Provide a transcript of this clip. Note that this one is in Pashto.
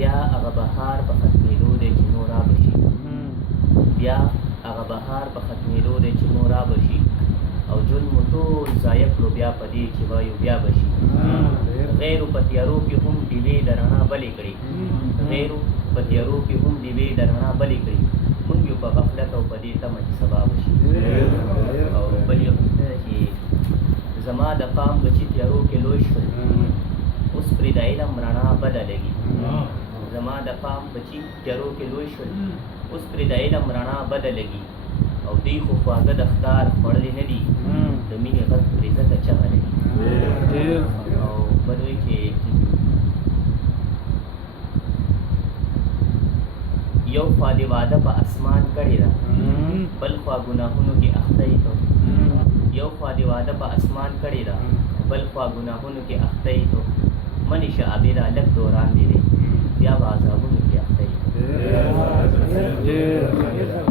بیا هغه بهار په ختمېدو دی چې نور رابشي بیا هغه بهار په ختمېدو دی چې نور رابشي او ژوند مو ټول ضایع کړو بیا په دې چې وایو بیا بشي غیرو په تیارو کې هم ډیوې د رڼا بلې کړي غیرو په تیارو کې هم ډیوې د رڼا بلې کړي مونږ یو په غفلت او په دې تمه چې سبا بشي او بل یو چې زما د قام بچي تیارو کې لوی شول اوس پرې د علم رڼا بده لګي زما د قام بچي تیارو کې لوی شول اوس پرې د علم رڼا بده لګي او دوی خو خواږه د ښکار خوړلې نه دي د مینې غږ پرې ځکه چغه لګي او بل وایي چې یو خوا دې واده په اسمان کړې ده بل خوا ګناهونو کې اخته یې تو یو خوا دې واده په اسمان کړې ده بل خوا ګناهونو کې اخته یې تو منې شه عابده لږ دوران دې دی بیا به عذابونه